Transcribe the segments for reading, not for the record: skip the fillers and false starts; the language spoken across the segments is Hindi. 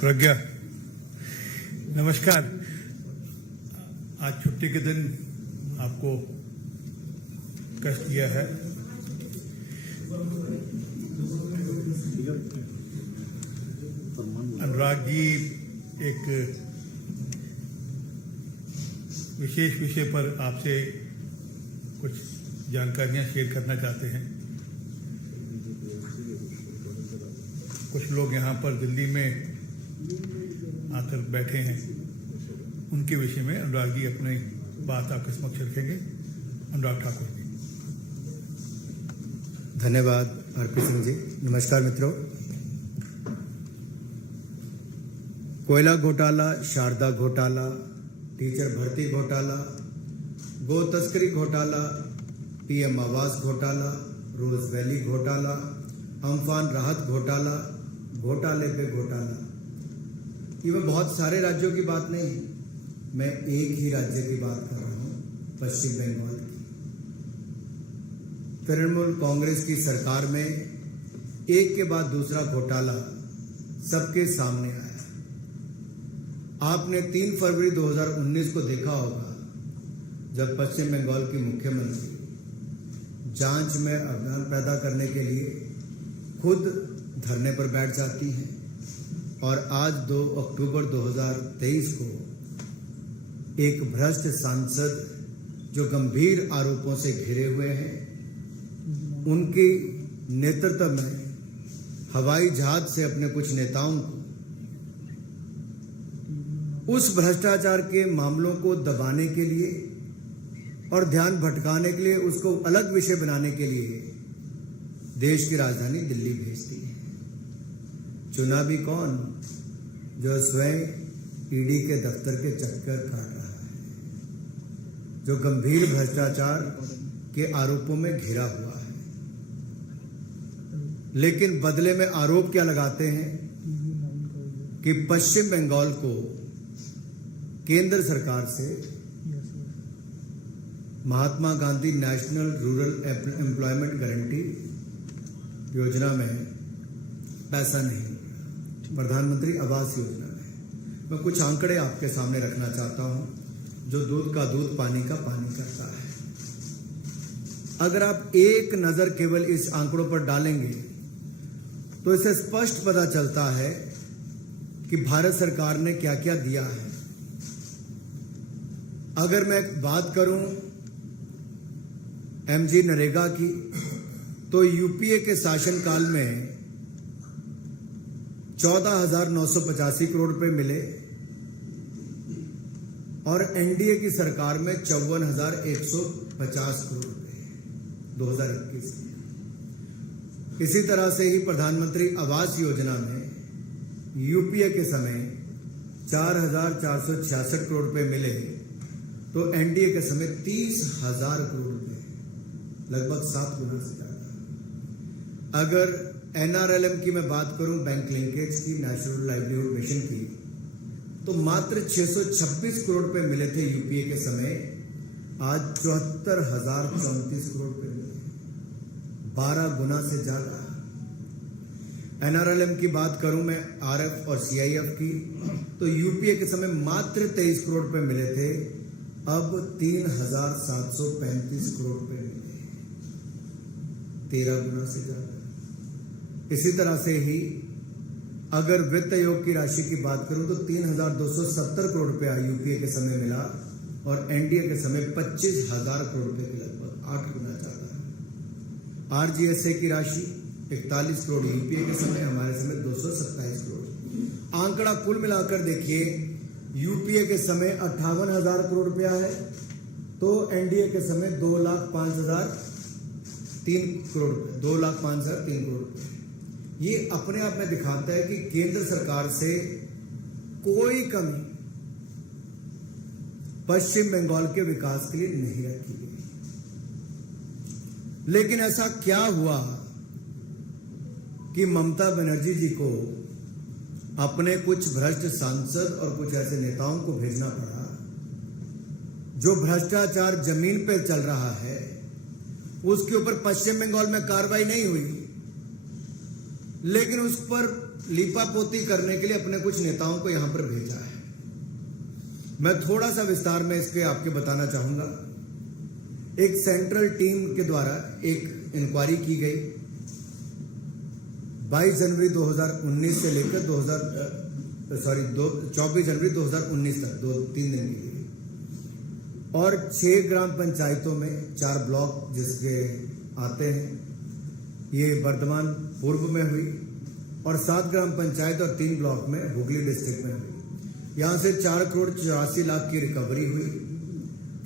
प्रज्ञा, नमस्कार। आज छुट्टी के दिन आपको कष्ट दिया है। अनुराग जी एक विशेष विषय पर आपसे कुछ जानकारियां शेयर करना चाहते हैं। कुछ लोग यहाँ पर दिल्ली में आकर बैठे हैं, उनके विषय में अनुराग जी अपनी बात आपके समक्ष रखेंगे। अनुराग ठाकुर जी। धन्यवाद आरपी सिंह जी। नमस्कार मित्रों। कोयला घोटाला, शारदा घोटाला, टीचर भर्ती घोटाला, गो तस्करी घोटाला, पीएम आवास घोटाला, रोज वैली घोटाला, अम्फान राहत घोटाला, घोटाले पे घोटाला। ये मैं बहुत सारे राज्यों की बात नहीं, मैं एक ही राज्य की बात कर रहा हूं, पश्चिम बंगाल की। तृणमूल कांग्रेस की सरकार में एक के बाद दूसरा घोटाला सबके सामने आया। आपने 3 फरवरी 2019 को देखा होगा, जब पश्चिम बंगाल की मुख्यमंत्री जांच में अवधान पैदा करने के लिए खुद धरने पर बैठ जाती हैं। और आज 2 अक्टूबर 2023 को एक भ्रष्ट सांसद जो गंभीर आरोपों से घिरे हुए हैं, उनकी नेतृत्व में हवाई जहाज से अपने कुछ नेताओं को उस भ्रष्टाचार के मामलों को दबाने के लिए और ध्यान भटकाने के लिए, उसको अलग विषय बनाने के लिए देश की राजधानी दिल्ली भेजती है। चुना भी कौन? जो स्वयं ईडी के दफ्तर के चक्कर काट रहा है, जो गंभीर भ्रष्टाचार के आरोपों में घिरा हुआ है। लेकिन बदले में आरोप क्या लगाते हैं कि पश्चिम बंगाल को केंद्र सरकार से Mahatma Gandhi National Rural Employment Guarantee Yojana में पैसा नहीं, प्रधानमंत्री आवास योजना में। मैं कुछ आंकड़े आपके सामने रखना चाहता हूं, जो दूध का दूध, पानी का पानी करता है। अगर आप एक नजर केवल इस आंकड़ों पर डालेंगे तो इससे स्पष्ट पता चलता है कि भारत सरकार ने क्या क्या दिया है। अगर मैं बात करूं एमजी नरेगा की, तो यूपीए के शासनकाल में 14,985 करोड़ रुपए मिले और एनडीए की सरकार में 54,150 करोड़ रुपए 2021 में। इसी तरह से ही प्रधानमंत्री आवास योजना में यूपीए के समय 4,466 करोड़ रुपए मिले, तो एनडीए के समय 30,000 करोड़ रुपए, लगभग 7 गुना से ज्यादा। अगर एनआरएलएम की मैं बात करूं, बैंक लिंकेज की, नेशनल लाइवलीहुड मिशन की, तो मात्र 626 करोड़ रुपए मिले थे यूपीए के समय। आज 74,034 करोड़ रुपए मिले, 12 गुना से ज्यादा। एनआरएलएम की बात करूं मैं आरएफ और सीआईएफ की, तो यूपीए के समय मात्र 23 करोड़ रुपए मिले थे, अब 3,735 करोड़ रुपए मिले, 13 गुना से ज्यादा। इसी तरह से ही अगर वित्त आयोग की राशि की बात करूं तो 3,270 करोड़ रुपया यूपीए के समय मिला और एनडीए के समय 25,000 करोड़ रुपए के लगभग 8 गुना ज्यादा। आरजीएसए की राशि 41 करोड़ यूपीए के समय, हमारे समय 227 करोड़। आंकड़ा कुल मिलाकर देखिए, यूपीए के समय 58,000 करोड़ रुपया है, तो एनडीए के समय 2,05,003 करोड़ रुपए, 2,05,003 करोड़ रुपए। ये अपने आप में दिखाता है कि केंद्र सरकार से कोई कमी पश्चिम बंगाल के विकास के लिए नहीं रखी गई। लेकिन ऐसा क्या हुआ कि ममता बनर्जी जी को अपने कुछ भ्रष्ट सांसद और कुछ ऐसे नेताओं को भेजना पड़ा जो भ्रष्टाचार जमीन पे चल रहा है उसके ऊपर पश्चिम बंगाल में कार्रवाई नहीं हुई, लेकिन उस पर लीपापोती करने के लिए अपने कुछ नेताओं को यहां पर भेजा है। मैं थोड़ा सा विस्तार में इसके आपके बताना चाहूंगा। एक सेंट्रल टीम के द्वारा एक इंक्वायरी की गई 22 जनवरी 2019 से लेकर 24 जनवरी 2019 तक 2-3 दिन के लिए, और 6 ग्राम पंचायतों में 4 ब्लॉक जिसके आते हैं, ये वर्धमान पूर्व में हुई, और 7 ग्राम पंचायत और 3 ब्लॉक में हुगली डिस्ट्रिक्ट में हुई। यहां से 4 करोड़ 84 लाख की रिकवरी हुई।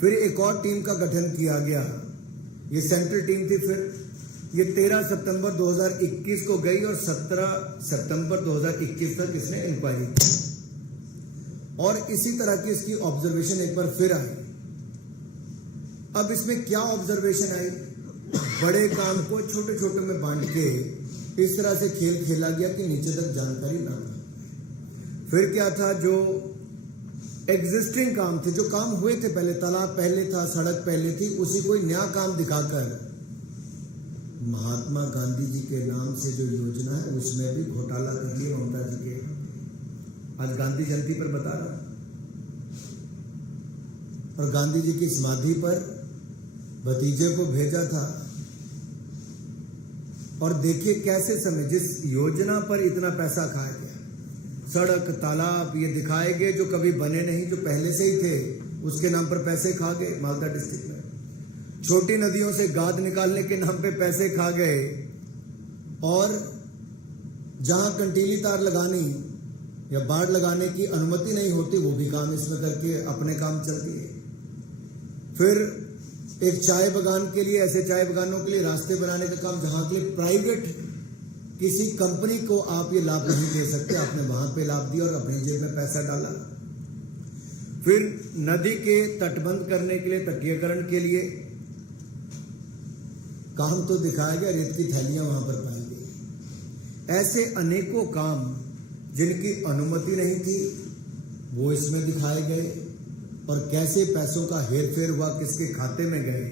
फिर एक और टीम का गठन किया गया, ये सेंट्रल टीम थी। फिर ये 13 सितंबर 2021 को गई और 17 सितंबर 2021 तक इसने इंक्वायरी की, और इसी तरह की इसकी ऑब्जर्वेशन एक बार फिर आई। अब इसमें क्या ऑब्जर्वेशन आई? बड़े काम को छोटे छोटे में बांट के इस तरह से खेल खेला गया कि नीचे तक जानकारी ना हो। फिर क्या था, जो एग्जिस्टिंग काम थे, जो काम हुए थे पहले, तालाब पहले था, सड़क पहले थी, उसी कोई नया काम दिखाकर महात्मा गांधी जी के नाम से जो योजना है उसमें भी घोटाला कर दिया ममता जी के। आज गांधी जयंती पर बता रहा, और गांधी जी की समाधि पर भतीजे को भेजा था। और देखिए कैसे समय, जिस योजना पर इतना पैसा खाया गया, सड़क तालाब ये दिखाए गए जो कभी बने नहीं, जो पहले से ही थे, उसके नाम पर पैसे खा गए। मालदा डिस्ट्रिक्ट में छोटी नदियों से गाद निकालने के नाम पे पैसे खा गए, और जहां कंटीली तार लगानी या बाढ़ लगाने की अनुमति नहीं होती वो भी काम इसमें करके अपने काम चल दिए। फिर एक चाय बागान के लिए, ऐसे चाय बागानों के लिए रास्ते बनाने का काम, जहां के लिए प्राइवेट किसी कंपनी को आप ये लाभ नहीं दे सकते, आपने वहां पे लाभ दिया और अपनी जेब में पैसा डाला। फिर नदी के तटबंध करने के लिए, तटीयकरण के लिए काम तो दिखाया गया, रेत की थैलियां वहां पर पाई गई। ऐसे अनेकों काम जिनकी अनुमति नहीं थी वो इसमें दिखाए गए, और कैसे पैसों का हेरफेर हुआ, किसके खाते में गए,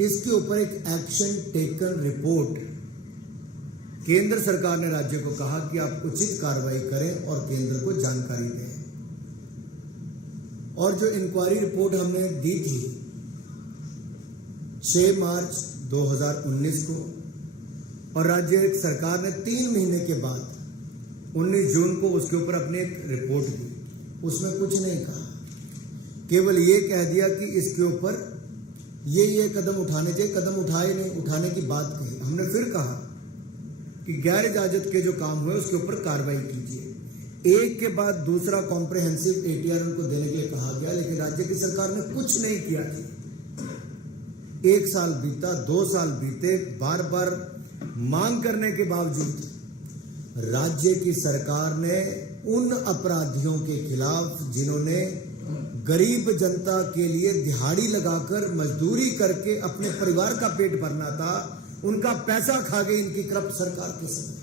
इसके ऊपर एक एक्शन टेकन रिपोर्ट केंद्र सरकार ने राज्य को कहा कि आप उचित कार्रवाई करें और केंद्र को जानकारी दें। और जो इंक्वायरी रिपोर्ट हमने दी थी 6 मार्च 2019 को, और राज्य सरकार ने 3 महीने के बाद 19 जून को उसके ऊपर अपनी एक रिपोर्ट दी। उसमें कुछ नहीं कहा, केवल ये कह दिया कि इसके ऊपर ये कदम उठाने चाहिए, कदम उठाए नहीं, उठाने की बात कही। हमने फिर कहा कि गैर इजाजत के जो काम हुए उसके ऊपर कार्रवाई कीजिए। एक के बाद दूसरा कॉम्प्रिहेंसिव एटीआर उनको देने के लिए कहा गया, लेकिन राज्य की सरकार ने कुछ नहीं किया। 1 साल बीता, 2 साल बीते, बार बार मांग करने के बावजूद राज्य की सरकार ने उन अपराधियों के खिलाफ जिन्होंने गरीब जनता के लिए दिहाड़ी लगाकर मजदूरी करके अपने परिवार का पेट भरना था, उनका पैसा खा गई इनकी करप्ट सरकार के समय।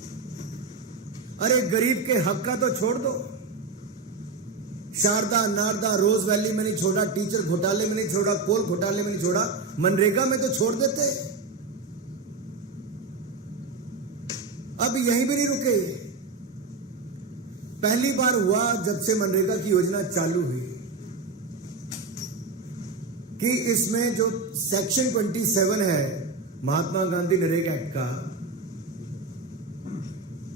अरे गरीब के हक का तो छोड़ दो, शारदा नारदा रोज वैली में नहीं छोड़ा, टीचर घोटाले में नहीं छोड़ा, कोल घोटाले में नहीं छोड़ा, मनरेगा में तो छोड़ देते। अब यहीं भी नहीं रुके। पहली बार हुआ जब से मनरेगा की योजना चालू हुई कि इसमें जो सेक्शन 27 है महात्मा गांधी नरेगा एक्ट का,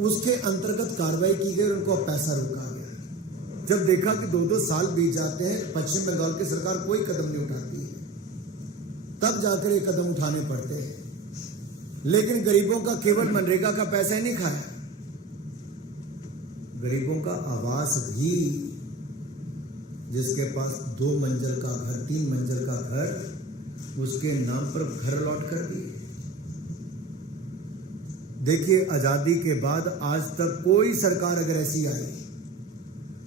उसके अंतर्गत कार्रवाई की गई और उनको पैसा रोका गया। जब देखा कि 2-2 साल बीत जाते हैं, पश्चिम बंगाल की सरकार कोई कदम नहीं उठाती है, तब जाकर ये कदम उठाने पड़ते हैं। लेकिन गरीबों का केवल मनरेगा का पैसा ही नहीं खाया, गरीबों का आवास भी, जिसके पास 2 मंजिल का घर, 3 मंजिल का घर, उसके नाम पर घर अलॉट कर दिए। देखिए, आजादी के बाद आज तक कोई सरकार अगर ऐसी आई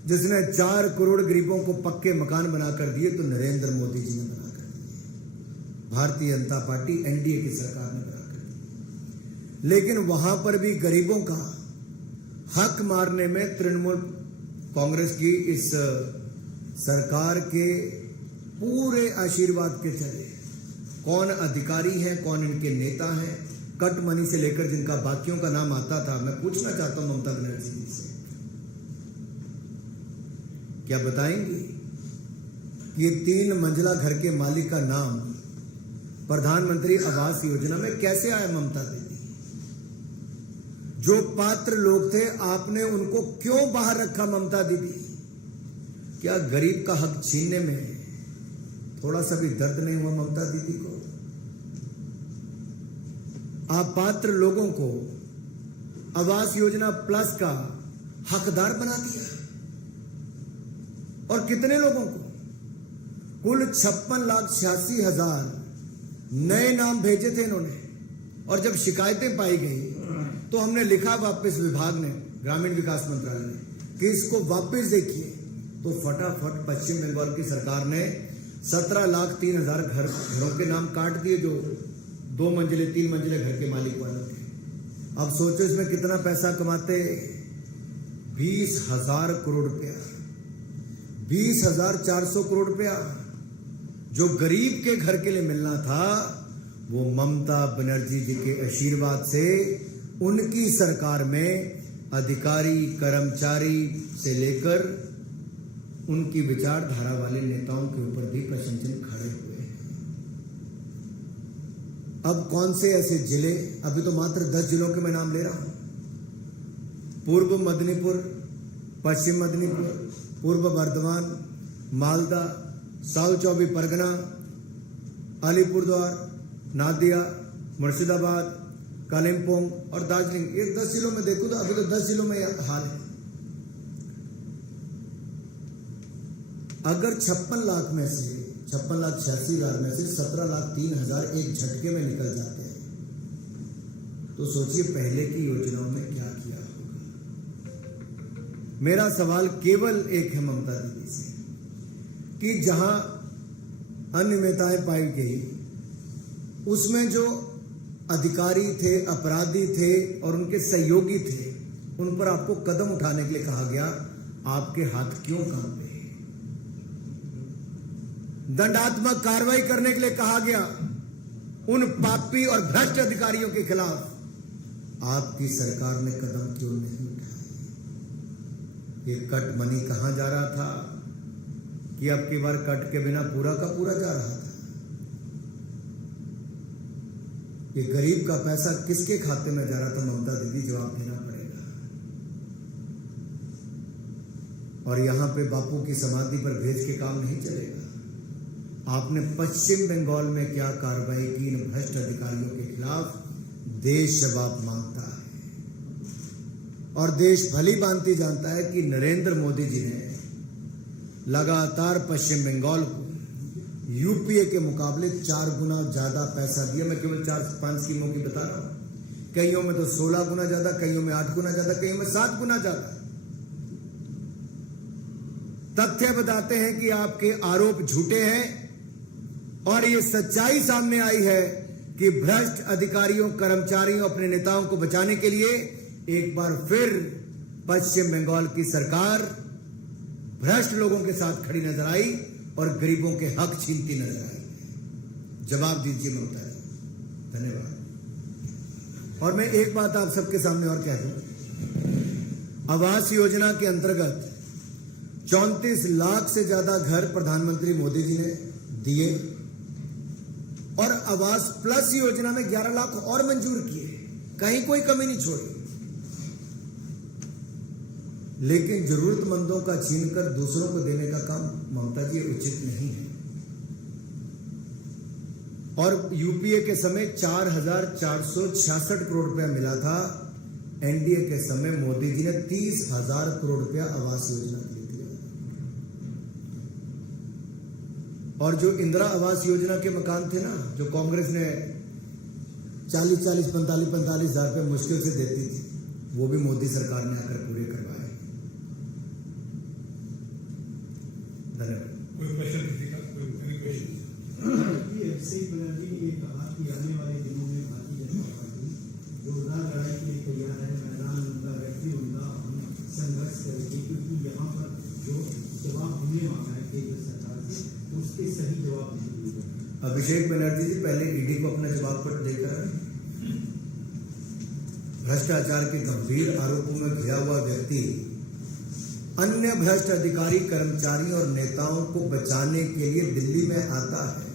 जिसने 4 करोड़ गरीबों को पक्के मकान बनाकर दिए, तो नरेंद्र मोदी जी ने बनाकर दिए, भारतीय जनता पार्टी एनडीए की सरकार ने बनाकर दिए। लेकिन वहां पर भी गरीबों का हक मारने में तृणमूल कांग्रेस की इस सरकार के पूरे आशीर्वाद के चले। कौन अधिकारी हैं, कौन इनके नेता हैं, कट मनी से लेकर जिनका बाकियों का नाम आता था, मैं पूछना चाहता हूं ममता बनर्जी जी से, क्या बताएंगी कि ये 3 मंजिला घर के मालिक का नाम प्रधानमंत्री आवास योजना में कैसे आया? ममता दीदी, जो पात्र लोग थे आपने उनको क्यों बाहर रखा? ममता दीदी, क्या गरीब का हक छीनने में थोड़ा सा भी दर्द नहीं हुआ ममता दीदी को? आप पात्र लोगों को आवास योजना प्लस का हकदार बना दिया, और कितने लोगों को? कुल 56,86,000 नए नाम भेजे थे इन्होंने, और जब शिकायतें पाई गई तो हमने लिखा वापस विभाग ने, ग्रामीण विकास मंत्रालय ने, कि इसको वापस देखिए, तो फटाफट पश्चिम बंगाल की सरकार ने 17,03,000 घरों के नाम काट दिए, जो 2 मंजिले 3 मंजिले घर के मालिक वालों के। अब सोचो इसमें कितना पैसा कमाते? 20,000 करोड़ रुपया, 20,400 करोड़ रुपया जो गरीब के घर के लिए मिलना था, वो ममता बनर्जी जी के आशीर्वाद से उनकी सरकार में अधिकारी कर्मचारी से लेकर उनकी विचारधारा वाले नेताओं के ऊपर भी प्रशंसन खड़े हुए हैं। अब कौन से ऐसे जिले, अभी तो मात्र 10 जिलों के मैं नाम ले रहा हूं, पूर्व मेदिनीपुर, पश्चिम मेदिनीपुर, पूर्व बर्धमान, मालदा, साउथ 24 परगना, अलीपुरद्वार, नादिया, मुर्शिदाबाद, कालिम्पोंग और दार्जिलिंग, ये 10 जिलों में देखो तो अभी तो 10 जिलों में हाल है। अगर 56 लाख में से 56,86,000 में से 17,03,000 एक झटके में निकल जाते हैं, तो सोचिए पहले की योजनाओं में क्या किया होगा। मेरा सवाल केवल एक है ममता दीदी से, कि जहां अनियमितताएं पाई गई उसमें जो अधिकारी थे, अपराधी थे और उनके सहयोगी थे, उन पर आपको कदम उठाने के लिए कहा गया, आपके हाथ क्यों कांपे? दंडात्मक कार्रवाई करने के लिए कहा गया उन पापी और भ्रष्ट अधिकारियों के खिलाफ, आपकी सरकार ने कदम क्यों नहीं उठाए? ये कट मनी कहां जा रहा था कि अब की बार कट के बिना पूरा का पूरा जा रहा था? ये गरीब का पैसा किसके खाते में जा रहा था? ममता दीदी, जवाब देना पड़ेगा। और यहां पे बापू की समाधि पर भेज के काम नहीं चलेगा। आपने पश्चिम बंगाल में क्या कार्रवाई की इन भ्रष्ट अधिकारियों के खिलाफ, देश जवाब मांगता है। और देश भली भांति जानता है कि नरेंद्र मोदी जी ने लगातार पश्चिम बंगाल को यूपीए के मुकाबले 4 गुना ज्यादा पैसा दिया। मैं केवल 4-5 स्कीमों की बता रहा हूं, कईयों में तो 16 गुना ज्यादा, कईयों में 8 गुना ज्यादा, कईयों में 7 गुना ज्यादा। तथ्य बताते हैं कि आपके आरोप झूठे हैं, और ये सच्चाई सामने आई है कि भ्रष्ट अधिकारियों, कर्मचारियों, अपने नेताओं को बचाने के लिए एक बार फिर पश्चिम बंगाल की सरकार भ्रष्ट लोगों के साथ खड़ी नजर आई और गरीबों के हक छीनती नजर आई। जवाब दीजिए ममता जी। धन्यवाद। और मैं एक बात आप सबके सामने और कह दूं, आवास योजना के अंतर्गत 34 लाख से ज्यादा घर प्रधानमंत्री मोदी जी ने दिए, और आवास प्लस योजना में 11 लाख और मंजूर किए, कहीं कोई कमी नहीं छोड़ी। लेकिन जरूरतमंदों का छीनकर दूसरों को देने का काम ममता जी उचित नहीं है। और यूपीए के समय 4,466 करोड़ रुपया मिला था, एनडीए के समय मोदी जी ने 30,000 करोड़ रुपया आवास योजना के लिए दिया। और जो इंदिरा आवास योजना के मकान थे ना, जो कांग्रेस ने 40-40, 45-45 हजार रुपये मुश्किल से देती थी, वो भी मोदी सरकार ने आकर पूरे करवाए। कोई क्वेश्चन किसी का? कोई क्वेश्चन? अभिषेक बनर्जी ने ये कहा कि आने वाले दिनों में भारतीय जनता पार्टी जोरदार लड़ाई के लिए तैयार है, मैदान उनका, व्यक्ति उनका, हम संघर्ष करेंगे, क्योंकि यहाँ पर जो जवाब हमने मांगा है केंद्र सरकार से, उस पे सही जवाब दीजिए। अभिषेक बनर्जी जी पहले ईडी को अपना जवाब पत्र देकर आए। भ्रष्टाचार के गंभीर आरोपों में घिरा हुआ व्यक्ति अन्य भ्रष्ट अधिकारी, कर्मचारी और नेताओं को बचाने के लिए दिल्ली में आता है।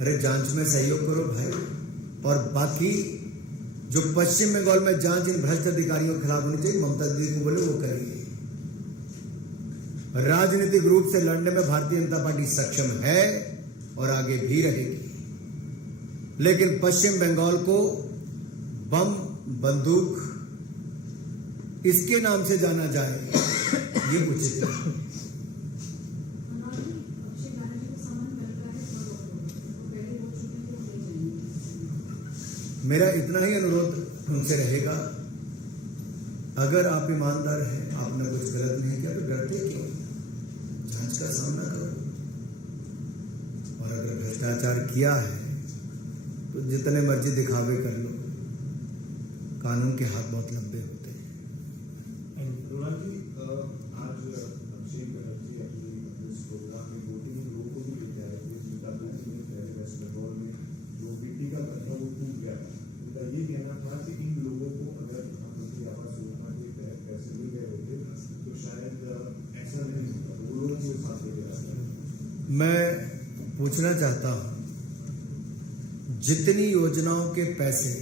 अरे जांच में सहयोग करो भाई, और बाकी जो पश्चिम बंगाल में जांच इन भ्रष्ट अधिकारियों के खिलाफ होनी चाहिए, ममता दीदी को बोले वो करिए। राजनीतिक रूप से लड़ने में भारतीय जनता पार्टी सक्षम है और आगे भी रहेगी, लेकिन पश्चिम बंगाल को बम, बंदूक इसके नाम से जाना जाए ये उचित है। मेरा इतना ही अनुरोध उनसे रहेगा, अगर आप ईमानदार हैं, आपने कुछ गलत नहीं किया तो डरते क्यों? जांच का सामना करो। और अगर भ्रष्टाचार किया है तो जितने मर्जी दिखावे कर लो, कानून के हाथ बहुत लंबे होते हैं। अनुराग जी, आज अभिषेक बनर्जी अपनी इस प्रोग्राम में 2-3 लोगों को भी लेके आए थे। जिनका मैच में पहले वेस्ट बंगाल में जो मिट्टी का पत्थर वो टूट गया था, उनका ये कहना था कि इन लोगों को अगर प्रधानमंत्री आवास योजना के तहत पैसे मिल गए होते तो शायद ऐसा नहीं होता। वो लोगों को साथ लेके आए। मैं पूछना चाहता हूं, जितनी योजनाओं के पैसे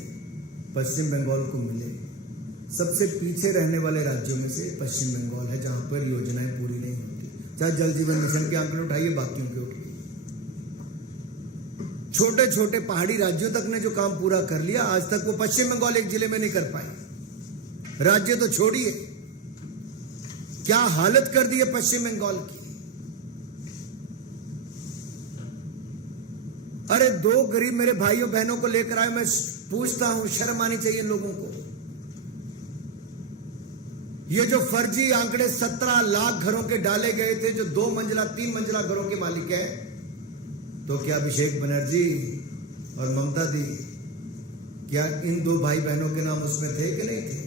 पश्चिम बंगाल को मिले, सबसे पीछे रहने वाले राज्यों में से पश्चिम बंगाल है, जहां पर योजनाएं पूरी नहीं होती। चाहे जल जीवन मिशन के आंकड़े उठाइए, बाकियों के उठाइए, छोटे छोटे पहाड़ी राज्यों तक ने जो काम पूरा कर लिया, आज तक वो पश्चिम बंगाल एक जिले में नहीं कर पाई। राज्य तो छोड़िए, क्या हालत कर दी है पश्चिम बंगाल की। अरे 2 गरीब मेरे भाइयों बहनों को लेकर आए, मैं पूछता हूं, शर्म आनी चाहिए इन लोगों को। ये जो फर्जी आंकड़े 17 लाख घरों के डाले गए थे, जो 2 मंजिला 3 मंजिला घरों के मालिक है, तो क्या अभिषेक बनर्जी और ममता दी, क्या इन 2 भाई बहनों के नाम उसमें थे कि नहीं थे?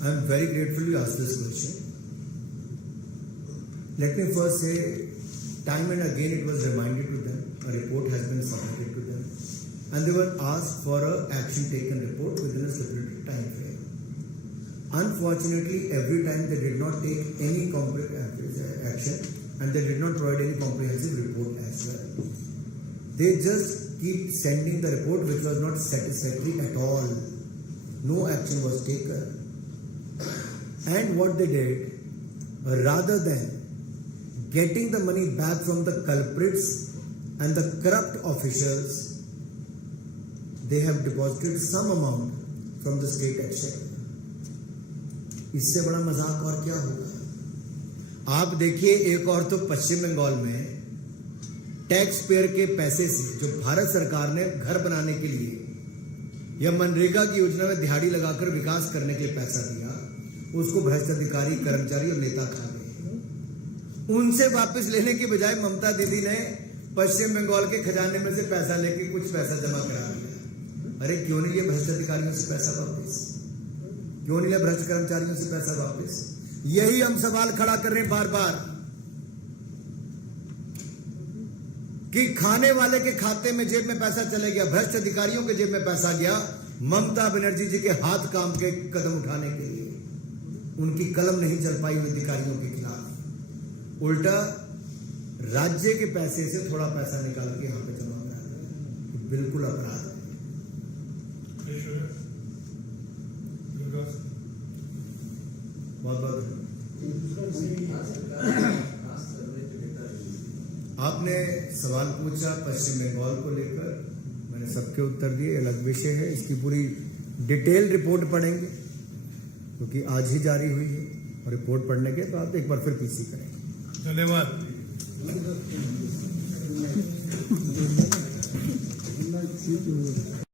I am very grateful you asked this question. Let me first say, time and again it was reminded to them, a report has been submitted to them, and they were asked for a action taken report within a stipulated time frame. Unfortunately, every time they did not take any action, and they did not provide any comprehensive report as well. They just keep sending the report which was not satisfactory at all. No action was taken. And what they did, rather than getting the money back from the culprits and the corrupt officials, they have deposited some amount from the state exchequer. इससे बड़ा मजाक और क्या होगा? आप देखिए, एक और तो पश्चिम बंगाल में टैक्स पेयर के पैसे से, जो भारत सरकार ने घर बनाने के लिए या मनरेगा की योजना में दिहाड़ी लगाकर विकास करने के लिए पैसा दिया, उसको भ्रष्ट अधिकारी, कर्मचारी और नेता खा गए। उनसे वापस लेने की बजाय ममता दीदी ने पश्चिम बंगाल के खजाने में से पैसा लेके कुछ पैसा जमा करा दिया। अरे क्यों नहीं लिए भ्रष्ट अधिकारियों से पैसा वापस? क्यों नहीं लिया भ्रष्ट कर्मचारियों से पैसा वापस? यही हम सवाल खड़ा कर रहे हैं बार बार कि खाने वाले के खाते में जेब में पैसा चले गया, भ्रष्ट अधिकारियों के जेब में पैसा गया, ममता बनर्जी जी के हाथ काम के कदम उठाने के लिए उनकी कलम नहीं चल पाई उन अधिकारियों के खिलाफ। उल्टा राज्य के पैसे से थोड़ा पैसा निकाल के यहां पे जमा करा दिया, बिल्कुल अपराध है। बहुत बहुत आपने सवाल पूछा पश्चिम बंगाल को लेकर, मैंने सबके उत्तर दिए। अलग विषय है, इसकी पूरी डिटेल रिपोर्ट पढ़ेंगे क्योंकि आज ही जारी हुई है, और रिपोर्ट पढ़ने के बाद एक बार फिर पीसी करेंगे। धन्यवाद। Good night. See you.